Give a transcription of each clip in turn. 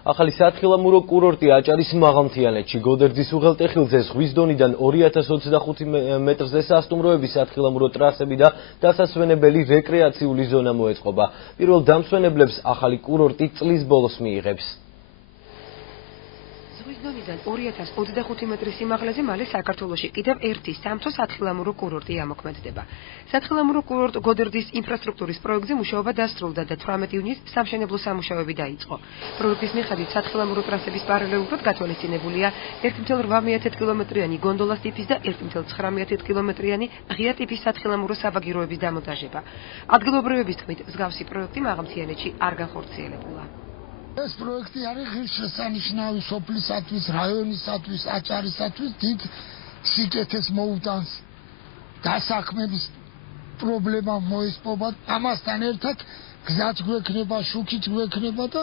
ახალი სათხილამურო კურორტი აჭარის მაღალმთიანეთში გოდერძის უღელტეხილზე ზღვის დონიდან 2025 მეტრზე სასტუმროები, სათხილამურო ტრასები და დასასვენებელი რეკრეაციული ზონა მოეწყობა. პირველ დამსვენებლებს ახალი კურორტი წლის ბოლოს მიიღებს. ზღვისდონიდან 2025 მეტრის სიმაღლეზე მალე საქართველოში კიდევ ერთი სამთო სათხილამურო კურორტი ამოქმედდება. სათხილამურო კურორტ გოდერძის ინფრასტრუქტურის პროექტზე მუშაობა დასრულდა და 18 ივნისს სამშენებლო სამუშაოები დაიწყო. პროექტის მიხედვით სათხილამურო ტრასების პარალელურად გათვალისწინებულია 1,8 კილომეტრიანი გონდოლას ტიპის და 1,9 კილომეტრიანი ღია ტიპის სათხილამურო საბაგიროების დამონტაჟება. ადგილობრივების თქმით, მსგავსი პროექტი მაღალმთიანეთში არ განხორციელებულა. ეს პროექტი არის ღირსშესანიშნავი სოფლისათვის, რაიონისათვის, აჭარისათვის დიდ სიკეთეს მოუტანს. დასაქმების პრობლემა მოესპობა. ამასთან ერთად გზაც გვექნება, შუქიც გვექნება და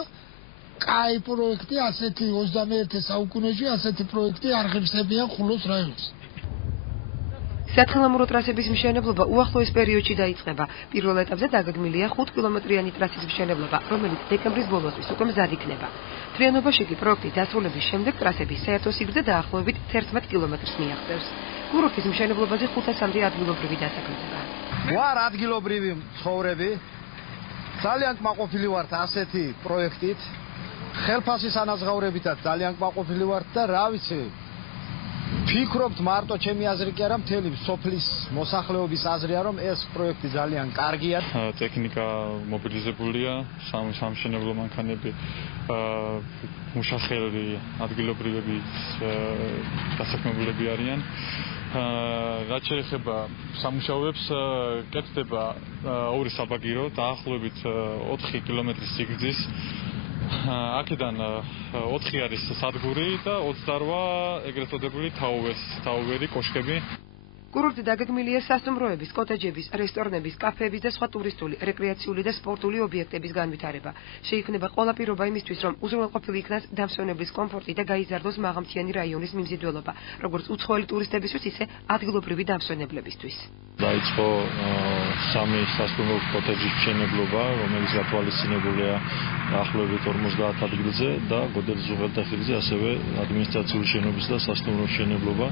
კაი პროექტი ასეთი 21 საუკუნეში ასეთი პროექტი არ ღირსებიან ხულოს რაიონს. სათხილამურო ტრასების მშენებლობა უახლოეს პერიოდში დაიწყება. პირველ ეტაპზე დაგეგმილია 5 კილომეტრიანი ტრასის მშენებლობა, რომელიც დეკემბრის ბოლოსთვის უკვე მზად იქნება. მთლიანობაში კი პროექტის დასრულების შემდეგ ტრასების საერთო სიგრძე დაახლოებით 11 კილომეტრს მიაღწევს. კურორტის მშენებლობაზე 500-მდე ადგილობრივი დასაქმებაა. ვარ ადგილობრივი მცხოვრები. ძალიან კმაყოფილი ვართ ასეთი პროექტით. ხელფასის ანაზღაურებითაც ძალიან კმაყოფილი ვართ და რა ვიცი, ფიქრობთ მარტო ჩემი აზრი კი არა, მთელი სოფლის მოსახლეობის აზრია, რომ ეს პროექტი ძალიან კარგია. ტექნიკა მობილიზებულია, სამშენებლო მანქანები, მუშახელები, ადგილობრივები დასაქმებულები არიან. რაც შეეხება სამუშაოებს, კეთდება ორი საბაგირო, დაახლოებით 4 კილომეტრის სიგრძის. აქედან 4 არის სადგური და 28 ეგრეთ წოდებული თაუვერი კოშკები. კურორტი დაგეგმილია სასტუმროების, კოტეჯების, რესტორნების, კაფეების და სხვა ტურისტული, რეკრეაციული და სპორტული ობიექტების განვითარება. შეიქმნება ყველა პირობა იმისთვის, რომ უზრუნველყოფილი იქნას დამსვენებლის კომფორტი და გაიზარდოს მაღალმთიანი რაიონის მიმზიდველობა, როგორც უცხოელი ტურისტებისთვის, ისე ადგილობრივი დამსვენებლებისთვის. დაიწყო 3 სასტუმრო კოტეჯის მშენებლობა, რომელიც გათვალისწინებულია დაახლოებით 50 ადგილზე და გოდერძის უღელტეხილზე ასევე ადმინისტრაციული შენობის და სასტუმრო მშენებლობა,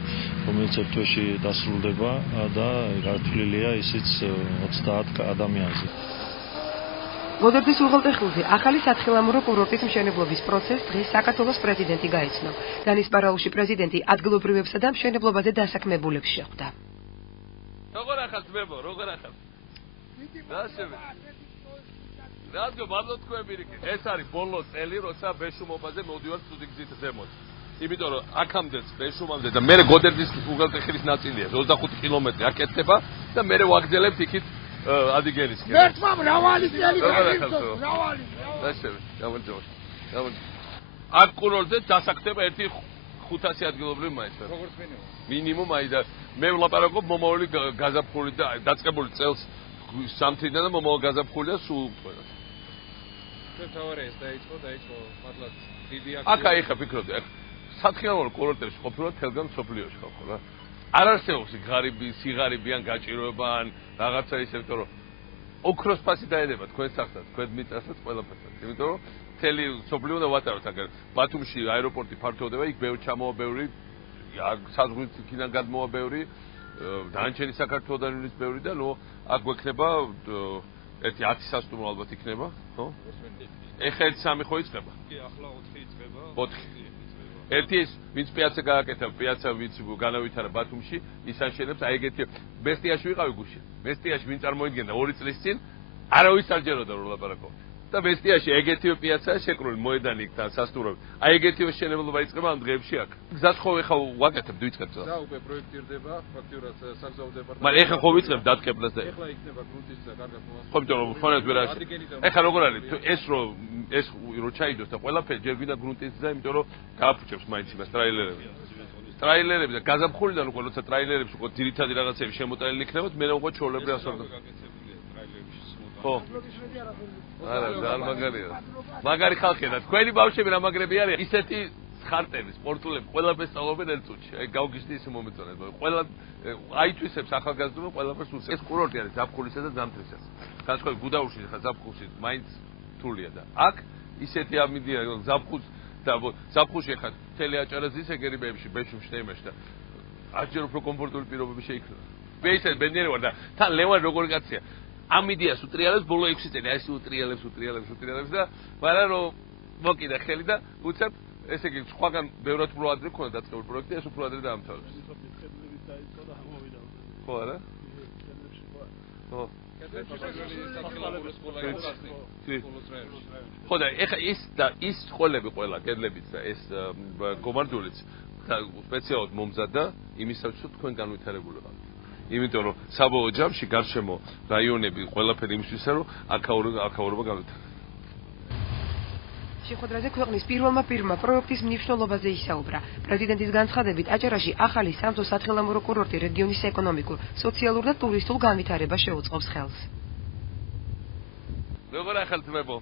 რომელიც ერთ თვეში დასრულდება და გათვლილია ისიც 30 ადამიანზე. გოდერძის უღელტეხილზე ახალი სათხილამურო კურორტის მშენებლობის პროცესს დღეს საქართველოს პრეზიდენტი გაეცნო. დანის პარაულში პრეზიდენტი ადგილობრივებსა და მშენებლობაზე დასაქმებულებს შეხვდა. როგორ ახალ ძმებო, როგორ ახალ? დასები. რადგო მადლობთ ეს არის ბოლო წელი, როცა ბეშუმობაზე მოდივარ ცუდი გზით ზემოთ. იმიტომ რომ აქამდეც ბეშუმამდე და მე გოდერძის უღელტეხილის ნაწილია 25 კილომეტრი აკეთდება და მე ვაგრძელებთ იქით ადიგენისკენ. ერთმა მრავალი წელი გაიწევს, მრავალი. დასები, გამარჯობა. აქ კურორტზე დასაქმდება ერთი 500 ადგილობრივი მაინც. როგორც მინიმუმ აი და მე ვლაპარაკობ მომავალი გაზაფხული და დაწყებული წელს სამთიდან და მომავალ გაზაფხული და სულ ყველა. თავარი ეს დაიწყო მართლაც დიდი აქ აიხა ფიქრობდი, აქ სათხილამურო კურორტებში ყოფილა თელგან სოფლიოში ხო რა. არ არსებობს სიღარიბი ან გაჭიროება ან რაღაცა ისე, იმიტომ რომ ოქროს ფასი დაედება თქვენ სახსაც, თქვენ მიწასაც, ყველაფერსაც. იმიტომ რომ მთელი სოფლიო უნდა ვატაროთ აგერ. ბათუმში აეროპორტი ფართოვდება, იქ ბევრი ჩამოვა ბევრი, საზღვრის იქიდან გადმოვა ბევრი, დანარჩენი საქართველოდან ვინის ბევრი და ნუ აქ გვექნება ერთი 10 სასტუმრო ალბათ იქნება, ხო? ეხლა 1-3 ხო იწყება? კი, ახლა 4 იწყება. 4. ერთი ის ვინც პიაცა გააკეთა, პიაცა ვინც განავითარა ბათუმში, ის აშენებს, აი ეგეთი მესტიაში ვიყავი გუშინ. მესტიაში ვინ წარმოიდგენდა 2 წლის წინ, არავის არ ჯეროდა რომ ლაპარაკობ. და მესტიაში ეგეთივე პიაცაა შეკრული მოედანი იქ და სასტუმროები. აი ეგეთივე შენებლობა იწყება ამ დღეებში აქ. გზას ხო ეხლა ვაკეთებ, ვიწყებ წა. და უკვე პროექტირდება, ფაქტიურად საგზაო დეპარტამენტი. მაგრამ ეხლა ხო ვიწყებ დატკეპლას და ეხლა იქნება გრუნტის კარგად მოასწრება. ხო, იმიტომ რომ ხონად ვერ არის. ეხლა როგორ არის? ეს რო ჩაიდოს და ყველაფერი ჯერ გვინდა გრუნტის და იმიტომ რომ გააფუჭებს მაინც იმას ტრაილერები. ტრაილერები და გაზაფხულიდან უკვე როცა ტრაილერებში უკვე ძირითადი რაღაცები შემოტანილი იქნებათ, მე უკვე ჩოლებრი ასორდა. ხო. არა, ძალიან მაგარია. მაგარი ხალხია და თქვენი ბავშვები რა მაგრები არიან? ისეთი ხარტები, სპორტულები, ყველაფერს სწავლობენ ერთ წუთში. აი გავგიშდი ისე მომეწონეთ. ყველა აითვისებს ახალგაზრდობა, ყველაფერს უსწავლს. ეს კურორტი არის ზაფხულისა და ზამთრისას. განსხვავებით გუდაურში ხა ზაფხულში მაინც რთულია და აქ ისეთი ამინდია ზაფხულში ხარ მთელი აჭარაზის ეგერიბებში ბეშუმშტეიმეში და აჯერ უფრო კომფორტული პირობები შეიქმნა. მე ისე ბენდერი ვარ და თან ლევან როგორი კაცია. ამინდიას უტრიალებს ბოლო 6 წელი, აი ეს უტრიალებს და მაგრამ რომ მოკიდა ხელი და უცებ ესე იგი სხვაგან ბევრად უფრო ადრე ქონდა დაწყებული პროექტი, ეს უფრო ადრე დაამთავრეს. ხო არა? ხო. ხო და ეხა ის სკოლები ყველა კედლებიც და ეს გომარჯულიც სპეციალურად მომზადდა იმისათვის რომ თქვენ განვითარებული ყავთ. იმიტომ რომ საბოლოო ჯამში გარშემო რაიონები ყველაფერი იმისთვისა რომ აქაურობა განვითარდება. შეხვედრაზე ქვეყნის პირველმა პირმა პროექტის მნიშვნელობაზე ისაუბრა. პრეზიდენტის განცხადებით, აჭარაში ახალი სამთო-სათხილამურო კურორტი რეგიონის ეკონომიკურ, სოციალურ და ტურისტულ განვითარებას შეუწყობს ხელს. როგორ ახალთმებო?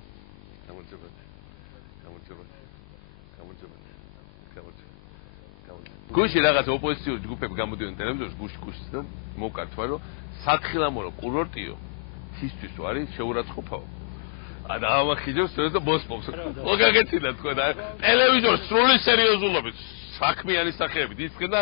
გუში რაღაც ოპოზიციური ჯგუფები გამოდიოდნენ ტელევიზორში, გუშის და მოვკართვა რომ სათხილამურო კურორტიო თისთვის არის შეურაცხყოფაო. და ამახიჯებს ეს და მოსპობს. მოგაგეცინა თქვენ და ტელევიზორს სრული სერიოზულობით საქმიანი სახეებით იცქენ და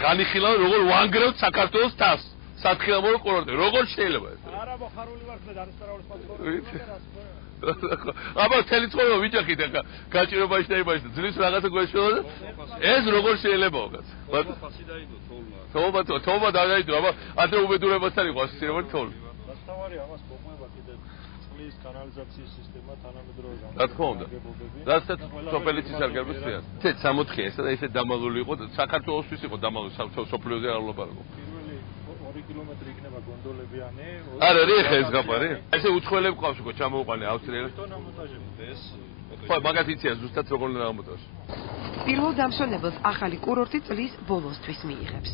განიხილავენ როგორ ვანგრევთ საქართველოს თავს. სათხილამურო კურორტი როგორ შეიძლება ეს? არა მოხარული ვარ და არასწორაულის პასპორტი. აბა თელი ცხოვრება ვიჭახით ახლა გაჭირებაში და იმაში და ძლის რაღაცა გვეშველა ეს როგორ შეიძლებაო კაც? ფასი დაიდო თოლა. თოლა დაიდო, აბა ადრე უბედურებასთან იყო ასოცირებული თოლა. დასთავარი ამას მოყვება კიდე წყლის კანალიზაციის სისტემა თანამედროვე რა თქმა უნდა. რასაც სოფელიცის არგებს ხიან. ეს 64 ესა და ისე დამალული იყო საქართველოსთვის იყო დამალული სოფლიოზე არ ლაპარაკობ. პირველი 2 კილომეტრი იქნება გონდოლებიანი. არ არის ხა ეს გაფარი? ესე უცხოელები ყავს უკვე ჩამოუყანე ავსტრიელებს. ეს ხო, მაგათ იციან ზუსტად როგორ უნდა გამოტოს. პირველ დამსვენებელს ახალი კურორტი წლის ბოლოსთვის მიიღებს.